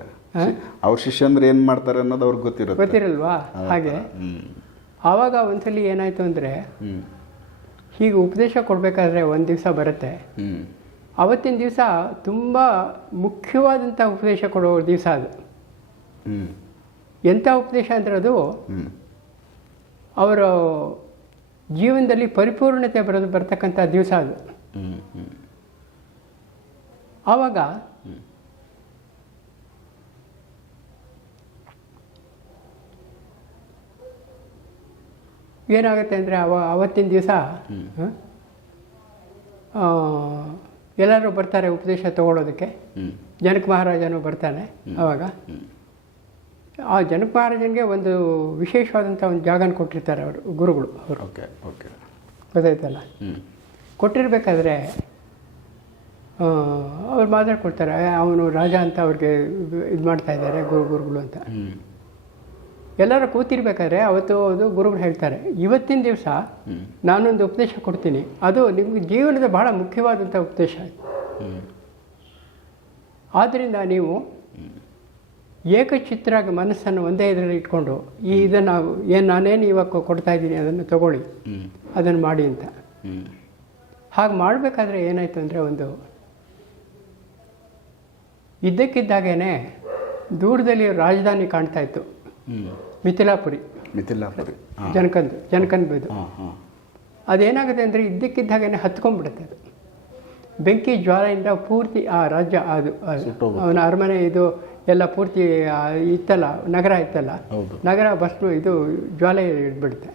ಅವ್ರ ಶಿಷ್ಯ ಅಂದ್ರೆ ಏನು ಮಾಡ್ತಾರೆ ಅನ್ನೋದು ಅವ್ರಿಗೆ ಗೊತ್ತಿರುತ್ತೆ. ಗೊತ್ತಿರಲ್ವಾ? ಹಾಗೆ. ಆವಾಗ ಒಂದ್ಸಲಿ ಏನಾಯಿತು ಅಂದರೆ ಹೀಗೆ ಉಪದೇಶ ಕೊಡಬೇಕಾದ್ರೆ ಒಂದು ದಿವಸ ಬರುತ್ತೆ. ಅವತ್ತಿನ ದಿವಸ ತುಂಬ ಮುಖ್ಯವಾದಂಥ ಉಪದೇಶ ಕೊಡೋ ದಿವಸ ಅದು. ಎಂಥ ಉಪದೇಶ ಅಂದರೆ ಅದು ಅವರ ಜೀವನದಲ್ಲಿ ಪರಿಪೂರ್ಣತೆ ಬರೋದು ಬರ್ತಕ್ಕಂಥ ದಿವಸ ಅದು. ಆವಾಗ ಏನಾಗುತ್ತೆ ಅಂದರೆ ಅವ ಅವತ್ತಿನ ದಿವಸ ಎಲ್ಲರೂ ಬರ್ತಾರೆ ಉಪದೇಶ ತಗೊಳ್ಳೋದಕ್ಕೆ. ಜನಕ ಮಹಾರಾಜನು ಬರ್ತಾನೆ ಆವಾಗ. ಆ ಜನಕ ಮಹಾರಾಜನಿಗೆ ಒಂದು ವಿಶೇಷವಾದಂಥ ಒಂದು ಜಾಗನ ಕೊಟ್ಟಿರ್ತಾರೆ ಅವರು ಗುರುಗಳು ಅವರು. Okay okay. ಗೊತ್ತಾಯ್ತಲ್ಲ? ಕೊಟ್ಟಿರಬೇಕಾದ್ರೆ ಅವ್ರು ಮಾತಾಡ್ಕೊಡ್ತಾರೆ ಅವನು ರಾಜ ಅಂತ ಅವ್ರಿಗೆ ಇದು ಮಾಡ್ತಾ ಇದ್ದಾರೆ ಗುರು ಗುರುಗಳು ಅಂತ. ಎಲ್ಲರೂ ಕೂತಿರ್ಬೇಕಾದ್ರೆ ಅವತ್ತು ಅದು ಗುರುಗಳು ಹೇಳ್ತಾರೆ ಇವತ್ತಿನ ದಿವಸ ನಾನೊಂದು ಉಪದೇಶ ಕೊಡ್ತೀನಿ. ಅದು ನಿಮಗೆ ಜೀವನದ ಬಹಳ ಮುಖ್ಯವಾದಂಥ ಉಪದೇಶ. ಆದ್ದರಿಂದ ನೀವು ಏಕಚಿತ್ರಾಗಿ ಮನಸ್ಸನ್ನು ಒಂದೇ ಇದರಲ್ಲಿ ಇಟ್ಕೊಂಡು ಈ ಇದನ್ನು ಏನು ನಾನೇನು ಇವಾಗ ಕೊಡ್ತಾ ಇದ್ದೀನಿ ಅದನ್ನು ತಗೊಳ್ಳಿ. ಅದನ್ನು ಮಾಡಿ ಅಂತ. ಹಾಗೆ ಮಾಡಬೇಕಾದ್ರೆ ಏನಾಯ್ತು ಅಂದರೆ ಒಂದು ಇದ್ದಕ್ಕಿದ್ದಾಗೇ ದೂರದಲ್ಲಿ ರಾಜಧಾನಿ ಕಾಣ್ತಾ ಇತ್ತು. ಮಿಥಿಲಾಪುರಿ. ಮಿಥಿಲಾಪುರಿ. ಜನಕಂದು ಜನಕನ್ ಬೀದು. ಅದೇನಾಗುತ್ತೆ ಅಂದರೆ ಇದ್ದಕ್ಕಿದ್ದಾಗೇನೆ ಹತ್ಕೊಂಡ್ಬಿಡುತ್ತೆ ಅದು. ಬೆಂಕಿ ಜ್ವಾಲೆಯಿಂದ ಪೂರ್ತಿ ಆ ರಾಜ್ಯ ಅದು ಅವನ ಅರಮನೆ ಇದು ಎಲ್ಲ ಪೂರ್ತಿ ಇತ್ತಲ್ಲ ನಗರ ಇತ್ತಲ್ಲ. ನಗರ ಬಸ್ ಇದು ಜ್ವಾಲೆ ಇಟ್ಬಿಡುತ್ತೆ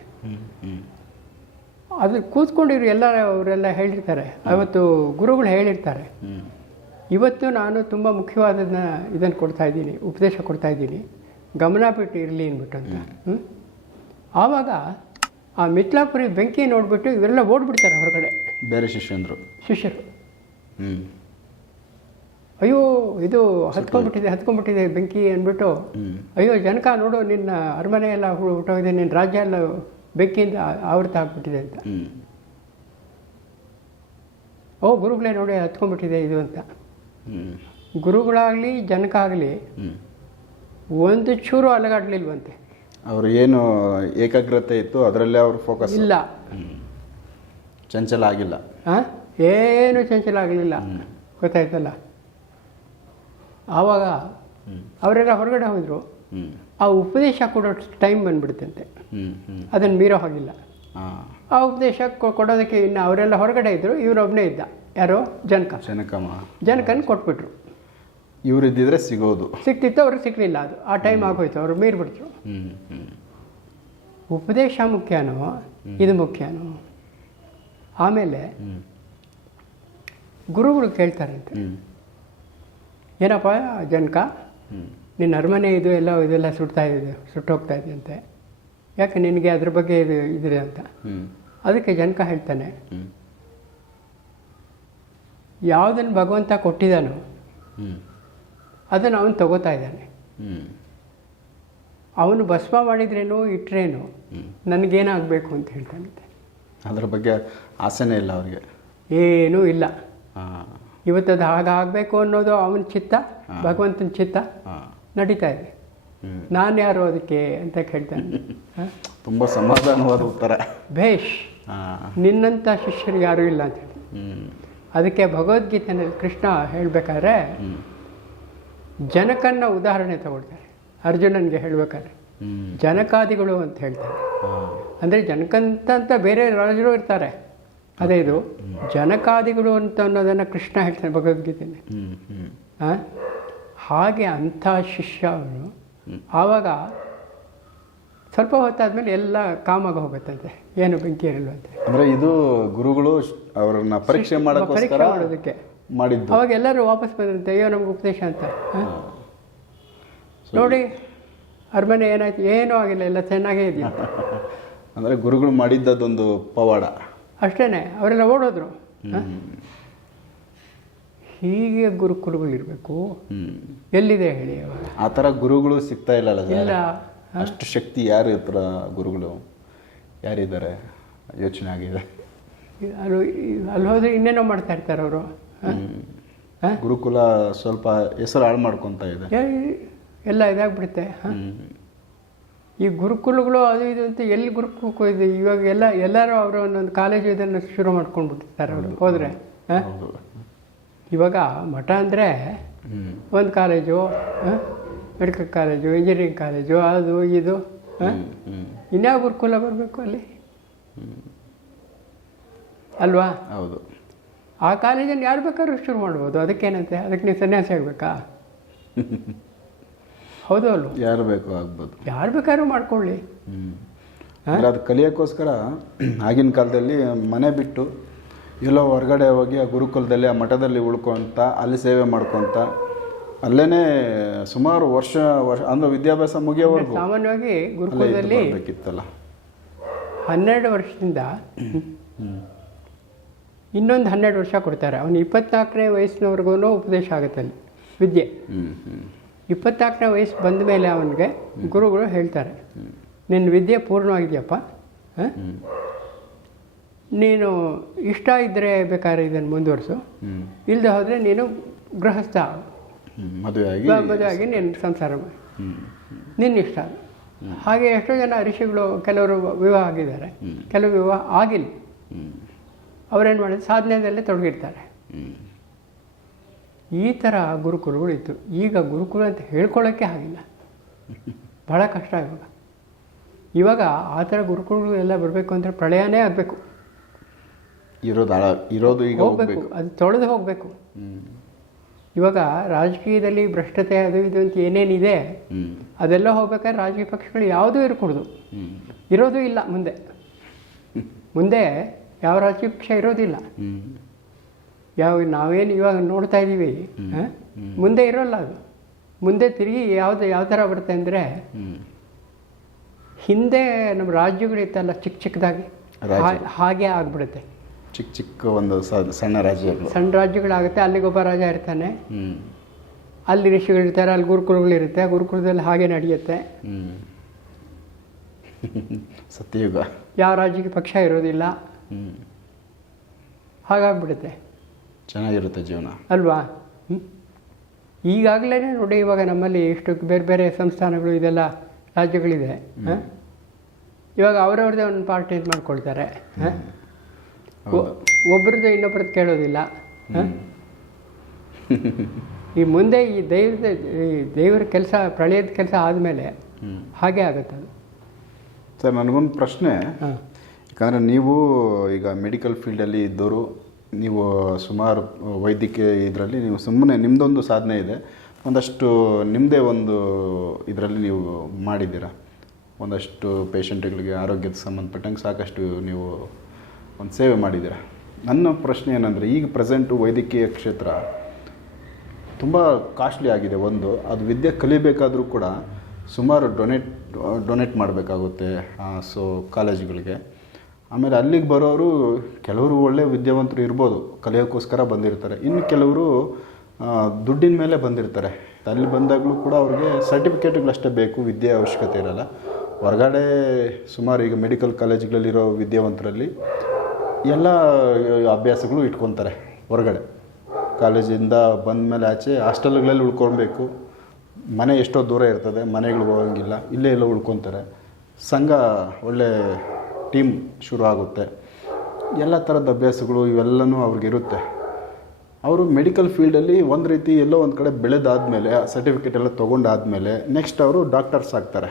ಅದು ಕೂತ್ಕೊಂಡಿರು ಎಲ್ಲ ಅವರೆಲ್ಲ ಹೇಳಿರ್ತಾರೆ. ಅವತ್ತು ಗುರುಗಳು ಹೇಳಿರ್ತಾರೆ. ಇವತ್ತು ನಾನು ತುಂಬ ಮುಖ್ಯವಾದದನ್ನ ಇದನ್ನು ಕೊಡ್ತಾ ಇದ್ದೀನಿ ಉಪದೇಶ ಕೊಡ್ತಾ ಇದ್ದೀನಿ. ಗಮನ ಬಿಟ್ಟು ಇರಲಿ ಅಂದ್ಬಿಟ್ಟು ಅಂತ ಹ್ಞೂ ಆವಾಗ ಆ ಮಿತ್ಲಾಪುರಿ ಬೆಂಕಿ ನೋಡಿಬಿಟ್ಟು ಇವರೆಲ್ಲ ಓಡ್ಬಿಡ್ತಾರೆ ಹೊರಗಡೆ. ಬೇರೆ ಶಿಷ್ಯಂದರು. ಶಿಷ್ಯರು. ಅಯ್ಯೋ ಇದು ಹತ್ಕೊಂಡ್ಬಿಟ್ಟಿದೆ ಹತ್ಕೊಂಡ್ಬಿಟ್ಟಿದೆ ಬೆಂಕಿ ಅಂದ್ಬಿಟ್ಟು ಅಯ್ಯೋ ಜನಕ ನೋಡು ನಿನ್ನ ಅರಮನೆ ಎಲ್ಲ ಹುಟ್ಟೋಗಿದೆ ನಿನ್ನ ರಾಜ್ಯ ಎಲ್ಲ ಬೆಂಕಿಯಿಂದ ಆವೃತ ಆಗ್ಬಿಟ್ಟಿದೆ ಅಂತ. ಓ ಗುರುಗಳೇ ನೋಡಿ ಹತ್ಕೊಂಡ್ಬಿಟ್ಟಿದೆ ಇದು ಅಂತ. ಗುರುಗಳಾಗಲಿ ಜನಕ ಆಗಲಿ ಒಂದು ಚೂರು ಅಲಗಾಡ್ಲಿಲ್ವಂತೆ. ಅವರು ಏನು ಏಕಾಗ್ರತೆ ಇತ್ತು ಅದರಲ್ಲೇ ಅವರು ಫೋಕಸ್ ಇಲ್ಲ. ಚಂಚಲ ಆಗಿಲ್ಲ. ಹಾಂ ಏನು ಚಂಚಲ ಆಗಲಿಲ್ಲ. ಗೊತ್ತಾಯ್ತಲ್ಲ? ಆವಾಗ ಅವರೆಲ್ಲ ಹೊರಗಡೆ ಹೋದರು. ಆ ಉಪದೇಶ ಕೊಡೋ ಟೈಮ್ ಬಂದ್ಬಿಡುತ್ತಂತೆ. ಅದನ್ನು ಮೀರೋ ಹೋಗಿಲ್ಲ. ಆ. ಉಪದೇಶ ಕೊಡೋದಕ್ಕೆ ಇನ್ನು ಅವರೆಲ್ಲ ಹೊರಗಡೆ ಇದ್ದರು ಇವರೊಬ್ಬನೇ ಇದ್ದ. ಯಾರೋ? ಜನಕ. ಜನಕಮ್ಮ. ಜನಕನ್ ಕೊಟ್ಬಿಟ್ರು. ಇವ್ರು ಇದ್ದಿದ್ರೆ ಸಿಗೋದು. ಸಿಕ್ತಿತ್ತು ಅವ್ರಿಗೆ ಸಿಕ್ಕಲಿಲ್ಲ ಅದು. ಆ ಟೈಮ್ ಆಗೋಯ್ತು ಅವರು ಮೀರ್ಬಿಟ್ರು. ಉಪದೇಶ ಮುಖ್ಯನೋ? ಇದು ಮುಖ್ಯನೋ? ಆಮೇಲೆ ಗುರುಗಳು ಕೇಳ್ತಾರಂತೆ. ಏನಪ್ಪ ಜನಕ? ನಿನ್ನ ಅರಮನೆ ಇದು ಎಲ್ಲ ಇದೆಲ್ಲ ಸುಡ್ತಾ ಇದೆ ಸುಟ್ಟೋಗ್ತಾ ಇದೆ ಅಂತೆ ಯಾಕೆ ನಿನಗೆ ಅದ್ರ ಬಗ್ಗೆ ಇದು ಇದ್ರೆ ಅಂತ? ಅದಕ್ಕೆ ಜನಕ ಹೇಳ್ತಾನೆ ಯಾವುದನ್ನು ಭಗವಂತ ಕೊಟ್ಟಿದ್ದಾನೋ ಅದನ್ನು ಅವನು ತಗೋತಾ ಇದ್ದಾನೆ. ಅವನು ಭಸ್ಮ ಮಾಡಿದ್ರೇನು ಇಟ್ಟರೇನು ನನಗೇನಾಗಬೇಕು ಅಂತ ಹೇಳ್ತಾನಂತೆ. ಅದ್ರ ಬಗ್ಗೆ ಆಸೆನೇ ಇಲ್ಲ ಅವರಿಗೆ. ಏನೂ ಇಲ್ಲ. ಇವತ್ತದು ಹಾಗಾಗಬೇಕು ಅನ್ನೋದು ಅವನ ಚಿತ್ತ ಭಗವಂತನ ಚಿತ್ತ ನಡೀತಾ ಇದೆ. ನಾನು ಯಾರು ಅದಕ್ಕೆ ಅಂತ ಕೇಳ್ತಾನೆ? ತುಂಬ ಸಮಾಧಾನವಾದ ಉತ್ತರ. ಭೇಷ್ ನಿನ್ನಂಥ ಶಿಷ್ಯರು ಯಾರೂ ಇಲ್ಲ ಅಂತ ಹೇಳಿ. ಅದಕ್ಕೆ ಭಗವದ್ಗೀತೆಯಲ್ಲಿ ಕೃಷ್ಣ ಹೇಳಬೇಕಾದ್ರೆ ಜನಕನ್ನ ಉದಾಹರಣೆ ತಗೊಳ್ತಾರೆ. ಅರ್ಜುನನಿಗೆ ಹೇಳಬೇಕಾದ್ರೆ. ಜನಕಾದಿಗಳು ಅಂತ ಹೇಳ್ತಾರೆ. ಅಂದರೆ ಜನಕಂತ ಅಂತ ಬೇರೆ ರಾಜರು ಇರ್ತಾರೆ. ಅದೇ ಇದು. ಜನಕಾದಿಗಳು ಅಂತ ಅನ್ನೋದನ್ನು ಕೃಷ್ಣ ಹೇಳ್ತಾನೆ ಭಗವದ್ಗೀತೆಯಲ್ಲಿ. ಹ್ಞೂ ಹ್ಞೂ ಆ? ಹಾಗೆ ಅಂಥ ಶಿಷ್ಯ ಅವನು ಆವಾಗ ಸ್ವಲ್ಪ ಹೊತ್ತಾದ್ಮೇಲೆ ಎಲ್ಲ ಕಾಮಾಗ ಹೋಗುತ್ತಂತೆ. ಏನು ಬೆಂಕಿ ಇರಲ್ವಂತೆ ಅಂದರೆ ಇದು ಗುರುಗಳು ಅವರನ್ನ ಪರೀಕ್ಷೆ ಪರೀಕ್ಷೆ ಮಾಡೋಕ್ಕೋಸ್ಕರ ಮಾಡೋದಕ್ಕೆ. ಮಾಡಿದ್ದು. ಅವಾಗ ಎಲ್ಲರೂ ವಾಪಸ್ ಬಂದಂತೆ ಅಯ್ಯೋ ನಮ್ಗೆ ಉಪದೇಶ ಅಂತ? ನೋಡಿ ಅರಮನೆ ಏನಾಯ್ತು? ಏನೂ ಆಗಿಲ್ಲ ಎಲ್ಲ ಚೆನ್ನಾಗೇ ಇದೆಯಾ? ಅಂದರೆ ಗುರುಗಳು ಮಾಡಿದ್ದದೊಂದು ಪವಾಡ. ಅಷ್ಟೇ ಅವರೆಲ್ಲ ಓಡೋದ್ರು? ಹೀಗೆ ಗುರುಕುಲಗಳು ಇರಬೇಕು. ಎಲ್ಲಿದೆ ಹೇಳಿ ಆ ಥರ ಗುರುಗಳು ಸಿಗ್ತಾ ಇಲ್ಲಲ್ಲ ಸರ್? ಇಲ್ಲ. ಅಷ್ಟು ಶಕ್ತಿ ಯಾರು ಹತ್ರ ಗುರುಗಳು? ಯಾರಿದ್ದಾರೆ? ಯೋಚನೆ ಆಗಿದೆ. ಅಲ್ಲಿ ಅಲ್ಲಿ ಹೋದ್ರೆ ಇನ್ನೇನೋ ಮಾಡ್ತಾ ಇರ್ತಾರೆ ಅವರು. ಗುರುಕುಲ ಸ್ವಲ್ಪ ಹೆಸರು ಹಾಳು ಮಾಡ್ಕೊತ ಇದೆ. ಎಲ್ಲ ಇದಾಗ್ಬಿಡುತ್ತೆ. ಹ? ಈ ಗುರುಕುಲಗಳು ಅದು ಇದು ಅಂತ ಎಲ್ಲಿ ಗುರುಕುಲಕ್ಕೂ ಇದೆ? ಇವಾಗ ಎಲ್ಲ ಎಲ್ಲರೂ ಅವರು ಒಂದೊಂದು ಕಾಲೇಜು ಇದನ್ನು ಶುರು ಮಾಡ್ಕೊಂಡ್ಬಿಟ್ಟಿರ್ತಾರೆ ಅವರು. ಹೋದರೆ ಹೌದು. ಇವಾಗ ಮಠ ಅಂದರೆ ಒಂದು college medical college engineering college ಅದು ಇದು ಇನ್ಯಾವ ಗುರುಕುಲ ಬರಬೇಕು ಅಲ್ಲಿ? ಅಲ್ವಾ? ಹೌದು. ಆ ಕಾಲೇಜನ್ನು ಯಾರು ಬೇಕಾದ್ರೂ ಶುರು ಮಾಡ್ಬೋದು. ಅದಕ್ಕೇನಂತೆ? ಅದಕ್ಕೆ ನೀವು ಸನ್ಯಾಸಿ ಆಗಬೇಕಾ? ಹೌದು ಅಲ್ವ ಯಾರು ಬೇಕು ಆಗ್ಬೋದು. ಯಾರು ಬೇಕಾದ್ರೂ ಮಾಡ್ಕೊಳ್ಳಿ. ಹ್ಞೂ ಅಂದ್ರೆ ಅದು ಕಲಿಯೋಕ್ಕೋಸ್ಕರ ಆಗಿನ ಕಾಲದಲ್ಲಿ ಮನೆ ಬಿಟ್ಟು ಎಲ್ಲೋ ಹೊರಗಡೆ ಹೋಗಿ ಆ ಗುರುಕುಲದಲ್ಲಿ ಆ ಮಠದಲ್ಲಿ ಉಳ್ಕೊಂತ ಅಲ್ಲಿ ಸೇವೆ ಮಾಡ್ಕೊಂತ ಅಲ್ಲೇ ಸುಮಾರು ವರ್ಷ ವರ್ಷ ಅಂದ್ರೆ ವಿದ್ಯಾಭ್ಯಾಸ ಮುಗಿಯೋವರೆಗೂ ಸಾಮಾನ್ಯವಾಗಿ ಗುರುಕುಲದಲ್ಲಿ ಬೇಕಿತ್ತಲ್ಲ ಹನ್ನೆರಡು ವರ್ಷದಿಂದ ಇನ್ನೊಂದು ಹನ್ನೆರಡು ವರ್ಷ ಕೊಡ್ತಾರೆ. ಅವನು ಇಪ್ಪತ್ನಾಲ್ಕನೇ ವಯಸ್ಸಿನವರೆಗೂ ಉಪದೇಶ ಆಗುತ್ತೆ ಅಲ್ಲಿ ವಿದ್ಯೆ. ಇಪ್ಪತ್ನಾಲ್ಕನೇ ವಯಸ್ಸು ಬಂದ ಮೇಲೆ ಅವನಿಗೆ ಗುರುಗಳು ಹೇಳ್ತಾರೆ ನಿನ್ನ ವಿದ್ಯೆ ಪೂರ್ಣವಾಗಿದೆಯಪ್ಪ ಹಾಂ? ನೀನು ಇಷ್ಟ ಇದ್ದರೆ ಬೇಕಾದ್ರೆ ಇದನ್ನು ಮುಂದುವರಿಸು. ಇಲ್ಲದೆ ಹೋದರೆ ನೀನು ಗೃಹಸ್ಥ ಮದುವೆ ಆಗಿ ಮದುವೆಯಾಗಿ ನೀನು ಸಂಸಾರ ಮಾಡಿ. ನಿನ್ನ ಇಷ್ಟ ಹಾಗೆ ಎಷ್ಟೋ ಜನ ಋಷಿಗಳು ಕೆಲವರು ವಿವಾಹ ಆಗಿದ್ದಾರೆ. ಕೆಲವು ವಿವಾಹ ಆಗಿಲ್ಲ. ಅವರೇನು ಮಾಡಿದ್ರು? ಸಾಧನೆಯಲ್ಲೇ ತೊಡಗಿರ್ತಾರೆ. ಈ ಥರ ಗುರುಕುಲಗಳು ಇತ್ತು. ಈಗ ಗುರುಕುಲ ಅಂತ ಹೇಳ್ಕೊಳ್ಳೋಕ್ಕೆ ಆಗಿಲ್ಲ. ಭಾಳ ಕಷ್ಟ ಇವಾಗ. ಇವಾಗ ಆ ಥರ ಗುರುಕುಲಗಳು ಎಲ್ಲ ಬರಬೇಕು ಅಂದರೆ ಪ್ರಳಯನೇ ಆಗಬೇಕು. ಇರೋದು ಇರೋದು ಈಗ ಹೋಗಬೇಕು. ಅದು ತೊಳೆದು ಹೋಗಬೇಕು. ಇವಾಗ ರಾಜಕೀಯದಲ್ಲಿ ಭ್ರಷ್ಟತೆ ಅದು ಇದು ಅಂತ ಏನೇನಿದೆ ಅದೆಲ್ಲ ಹೋಗ್ಬೇಕಾದ್ರೆ ರಾಜಕೀಯ ಪಕ್ಷಗಳು ಯಾವುದೂ ಇರಕೂಡ್ದು. ಇರೋದು ಇಲ್ಲ ಮುಂದೆ. ಮುಂದೆ ಯಾವ ರಾಜಕೀಯ ಪಕ್ಷ ಇರೋದಿಲ್ಲ. ಯಾವ ನಾವೇನು ಇವಾಗ ನೋಡ್ತಾ ಇದ್ದೀವಿ? ಮುಂದೆ ಇರೋಲ್ಲ ಅದು. ಮುಂದೆ ತಿರುಗಿ ಯಾವ್ದು ಯಾವ ಥರ ಬರುತ್ತೆ ಅಂದರೆ ಹಿಂದೆ ನಮ್ಮ ರಾಜ್ಯಗಳಿತ್ತಲ್ಲ ಚಿಕ್ಕ ಚಿಕ್ಕದಾಗಿ ರಾಜ್ಯ. ಹಾಗೆ ಆಗ್ಬಿಡುತ್ತೆ. ಚಿಕ್ಕ ಚಿಕ್ಕ ಒಂದು ಸಣ್ಣ ರಾಜ್ಯಗಳು. ಸಣ್ಣ ರಾಜ್ಯಗಳಾಗುತ್ತೆ ಅಲ್ಲಿಗೊಬ್ಬ ರಾಜ ಇರ್ತಾನೆ. ಅಲ್ಲಿ ಅಲ್ಲಿ ಋಷಿಗಳಿರ್ತಾರೆ ಅಲ್ಲಿ ಗುರುಕುಲಗಳಿರುತ್ತೆ ಗುರುಕುಲದಲ್ಲಿ ಹಾಗೆ ನಡೆಯುತ್ತೆ. ಸತ್ಯಯುಗ. ಯಾವ ರಾಜ್ಯಕ್ಕೆ ಪಕ್ಷ ಇರೋದಿಲ್ಲ. ಹಾಗಾಗ್ಬಿಡುತ್ತೆ. ಚೆನ್ನಾಗಿರುತ್ತೆ ಜೀವನ. ಅಲ್ವಾ? ಈಗಾಗಲೇ ನೋಡಿ ಇವಾಗ ನಮ್ಮಲ್ಲಿ ಎಷ್ಟು ಬೇರೆ ಬೇರೆ ಸಂಸ್ಥಾನಗಳು ಇದೆಲ್ಲ ರಾಜ್ಯಗಳಿದೆ. ಹ? ಇವಾಗ ಅವರವ್ರದ್ದೇ ಒಂದು ಪಾರ್ಟಿ ಇದು ಮಾಡ್ಕೊಳ್ತಾರೆ. ಹಾಂ ಒಬ್ರದ್ದು ಇನ್ನೊಬ್ರದ್ದು ಕೇಳೋದಿಲ್ಲ. ಹ? ಈ ಮುಂದೆ ಈ ದೈವದ ಈ ದೇವರ ಕೆಲಸ ಪ್ರಳಯದ ಕೆಲಸ ಆದಮೇಲೆ ಹಾಗೆ ಆಗುತ್ತೆ ಅದು. ಸರ್ ನನಗೊಂದು ಪ್ರಶ್ನೆ. ಹಾಂ. ಯಾಕಂದರೆ ನೀವು ಈಗ ಮೆಡಿಕಲ್ ಫೀಲ್ಡಲ್ಲಿ ಇದ್ದವರು ನೀವು ಸುಮಾರು ವೈದ್ಯಕೀಯ ಇದರಲ್ಲಿ ನೀವು ಸುಮ್ಮನೆ ನಿಮ್ಮದೊಂದು ಸಾಧನೆ ಇದೆ. ಒಂದಷ್ಟು ನಿಮ್ಮದೇ ಒಂದು ಇದರಲ್ಲಿ ನೀವು ಮಾಡಿದ್ದೀರಾ? ಒಂದಷ್ಟು ಪೇಷಂಟ್ಗಳಿಗೆ ಆರೋಗ್ಯದ ಸಂಬಂಧಪಟ್ಟಂಗೆ ಸಾಕಷ್ಟು ನೀವು ಒಂದು ಸೇವೆ ಮಾಡಿದ್ದೀರಾ? ನನ್ನ ಪ್ರಶ್ನೆ ಏನಂದರೆ, ಈಗ ಪ್ರೆಸೆಂಟು ವೈದ್ಯಕೀಯ ಕ್ಷೇತ್ರ ತುಂಬ ಕಾಸ್ಟ್ಲಿ ಆಗಿದೆ ಒಂದು. ಅದು ವಿದ್ಯೆ ಕಲಿಬೇಕಾದರೂ ಕೂಡ ಸುಮಾರು ಡೊನೇಟ್ ಡೊನೇಟ್ ಮಾಡಬೇಕಾಗುತ್ತೆ ಸೊ ಕಾಲೇಜುಗಳಿಗೆ. ಆಮೇಲೆ ಅಲ್ಲಿಗೆ ಬರೋರು ಕೆಲವರು ಒಳ್ಳೆ ವಿದ್ಯಾವಂತರು ಇರ್ಬೋದು, ಕಲಿಯೋಕ್ಕೋಸ್ಕರ ಬಂದಿರ್ತಾರೆ. ಇನ್ನು ಕೆಲವರು ದುಡ್ಡಿನ ಮೇಲೆ ಬಂದಿರ್ತಾರೆ. ಅಲ್ಲಿ ಬಂದಾಗಲೂ ಕೂಡ ಅವ್ರಿಗೆ ಸರ್ಟಿಫಿಕೇಟ್ಗಳಷ್ಟೇ ಬೇಕು, ವಿದ್ಯೆ ಅವಶ್ಯಕತೆ ಇರಲ್ಲ. ಹೊರಗಡೆ ಸುಮಾರು ಈಗ ಮೆಡಿಕಲ್ ಕಾಲೇಜ್ಗಳಲ್ಲಿರೋ ವಿದ್ಯಾವಂತರಲ್ಲಿ ಎಲ್ಲ ಅಭ್ಯಾಸಗಳು ಇಟ್ಕೊತಾರೆ ಹೊರಗಡೆ. ಕಾಲೇಜಿಂದ ಬಂದ ಮೇಲೆ ಆಚೆ ಹಾಸ್ಟೆಲ್ಗಳಲ್ಲಿ ಉಳ್ಕೊಳ್ಬೇಕು. ಮನೆ ಎಷ್ಟೋ ದೂರ ಇರ್ತದೆ, ಮನೆಗಳು ಹೋಗಂಗಿಲ್ಲ, ಇಲ್ಲೇ ಎಲ್ಲ ಉಳ್ಕೊತಾರೆ ಸಂಘ ಒಳ್ಳೆ ಟೀಮ್ ಶುರು ಆಗುತ್ತೆ ಎಲ್ಲ ಥರದ ಅಭ್ಯಾಸಗಳು ಇವೆಲ್ಲನೂ ಅವ್ರಿಗಿರುತ್ತೆ ಅವರು ಮೆಡಿಕಲ್ ಫೀಲ್ಡಲ್ಲಿ ಒಂದು ರೀತಿ ಎಲ್ಲೋ ಒಂದು ಕಡೆ ಆ ಸರ್ಟಿಫಿಕೇಟ್ ಎಲ್ಲ ತೊಗೊಂಡಾದಮೇಲೆ ನೆಕ್ಸ್ಟ್ ಅವರು ಡಾಕ್ಟರ್ಸ್ ಆಗ್ತಾರೆ.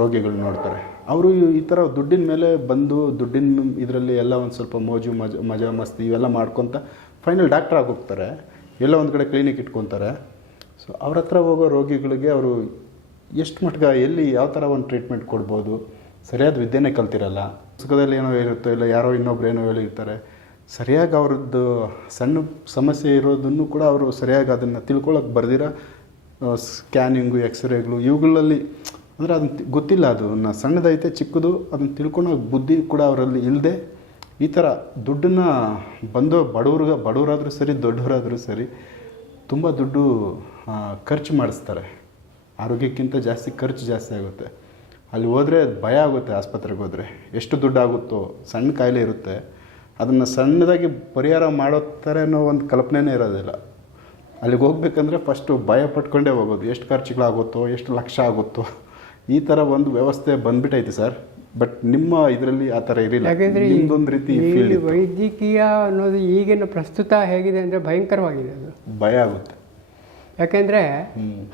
ರೋಗಿಗಳು ನೋಡ್ತಾರೆ. ಅವರು ಈ ಥರ ದುಡ್ಡಿನ ಮೇಲೆ ಬಂದು, ದುಡ್ಡಿನ ಇದರಲ್ಲಿ ಎಲ್ಲ ಒಂದು ಸ್ವಲ್ಪ ಮೋಜು, ಮಜ, ಮಜಾ, ಮಸ್ತಿ ಇವೆಲ್ಲ ಮಾಡ್ಕೊತ ಫೈನಲ್ ಡಾಕ್ಟರ್ ಆಗಿ ಹೋಗ್ತಾರೆ ಎಲ್ಲ ಒಂದು ಕಡೆ ಕ್ಲಿನಿಕ್ ಇಟ್ಕೊತಾರೆ. ಸೊ ಅವ್ರ ಹತ್ರ ಹೋಗೋ ರೋಗಿಗಳಿಗೆ ಅವರು ಎಷ್ಟು ಮಟ್ಟಿಗೆ ಎಲ್ಲಿ ಯಾವ ಥರ ಒಂದು ಟ್ರೀಟ್ಮೆಂಟ್ ಕೊಡ್ಬೋದು ಸರಿಯಾದ ವಿದ್ಯೆನೇ ಕಲ್ತಿರಲ್ಲ. ಪುಸ್ತಕದಲ್ಲಿ ಏನೋ ಇರುತ್ತೋ ಇಲ್ಲ, ಯಾರೋ ಇನ್ನೊಬ್ರು ಏನೋ ಹೇಳಿರ್ತಾರೆ. ಸರಿಯಾಗಿ ಅವ್ರದ್ದು ಸಣ್ಣ ಸಮಸ್ಯೆ ಇರೋದನ್ನು ಕೂಡ ಅವರು ಸರಿಯಾಗಿ ಅದನ್ನು ತಿಳ್ಕೊಳಕ್ಕೆ ಬರ್ದಿರ. ಸ್ಕ್ಯಾನಿಂಗು, ಎಕ್ಸ್ರೇಗಳು, ಇವುಗಳಲ್ಲಿ ಅಂದರೆ ಅದನ್ನು ಗೊತ್ತಿಲ್ಲ ಅದು. ನ ಸಣ್ಣದೈತೆ, ಚಿಕ್ಕದು ಅದನ್ನು ತಿಳ್ಕೊಳೋ ಬುದ್ಧಿ ಕೂಡ ಅವರಲ್ಲಿ ಇಲ್ಲದೆ ಈ ಥರ ದುಡ್ಡನ್ನು ಬಂದೋ ಬಡವ್ರಿಗೆ ಬಡವರಾದರೂ ಸರಿ, ದೊಡ್ಡವರಾದರೂ ಸರಿ ತುಂಬ ದುಡ್ಡು ಖರ್ಚು ಮಾಡಿಸ್ತಾರೆ. ಆರೋಗ್ಯಕ್ಕಿಂತ ಜಾಸ್ತಿ ಖರ್ಚು ಜಾಸ್ತಿ ಆಗುತ್ತೆ. ಅಲ್ಲಿ ಹೋದರೆ ಭಯ ಆಗುತ್ತೆ ಆಸ್ಪತ್ರೆಗೆ ಹೋದರೆ. ಎಷ್ಟು ದುಡ್ಡಾಗುತ್ತೋ ಸಣ್ಣ ಕಾಯಿಲೆ ಇರುತ್ತೆ. ಅದನ್ನು ಸಣ್ಣದಾಗಿ ಪರಿಹಾರ ಮಾಡೋ ಥರ ಅನ್ನೋ ಒಂದು ಕಲ್ಪನೆನೇ ಇರೋದಿಲ್ಲ. ಅಲ್ಲಿಗೆ ಹೋಗ್ಬೇಕಂದ್ರೆ ಫಸ್ಟು ಭಯ ಪಟ್ಕೊಂಡೇ ಹೋಗೋದು. ಎಷ್ಟು ಖರ್ಚುಗಳಾಗುತ್ತೋ ಎಷ್ಟು ಲಕ್ಷ ಆಗುತ್ತೋ. ಈ ಥರ ಒಂದು ವ್ಯವಸ್ಥೆ ಬಂದ್ಬಿಟ್ಟೈತೆ ಸರ್. ಬಟ್ ನಿಮ್ಮ ಇದರಲ್ಲಿ ಆ ಥರ ಇರಲಿಲ್ಲ. ಯಾಕೆಂದರೆ ನಿಮ್ದೊಂದು ರೀತಿ ವೈದ್ಯಕೀಯ ಅನ್ನೋದು ಈಗಿನ ಪ್ರಸ್ತುತ ಹೇಗಿದೆ ಅಂದರೆ ಭಯಂಕರವಾಗಿದೆ ಅದು. ಭಯ ಆಗುತ್ತೆ. ಯಾಕೆಂದರೆ ಹ್ಞೂ